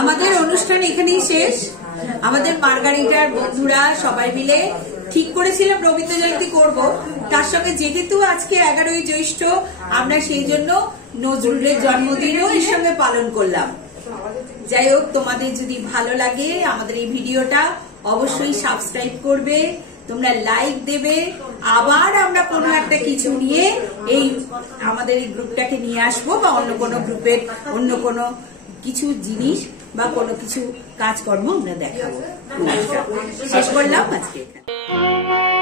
আমাদের অনুষ্ঠান এখানেই শেষ। আমাদের মার্গারিটার বন্ধুরা সবাই মিলে ঠিক করেছিলাম রবীন্দ্র জয়ন্তী করব, তার সঙ্গে যেহেতু আজকে 11ই জ্যৈষ্ঠ আমরা সেই জন্য নজরুলের জন্মদিনও এর সঙ্গে পালন করলাম। যাই হোক, তোমাদের যদি ভালো লাগে আমাদের এই ভিডিওটা অবশ্যই সাবস্ক্রাইব করবে, তোমরা লাইক দেবে। আবার আমরা কোনো একটা কিছু নিয়ে এই আমাদের এই গ্রুপটাকে নিয়ে আসবো, বা অন্য কোনো গ্রুপের অন্য কোনো কিছু জিনিস বা কোনো কিছু কাজকর্ম আমরা দেখাবো। শেষ করলাম আজকে এখানে।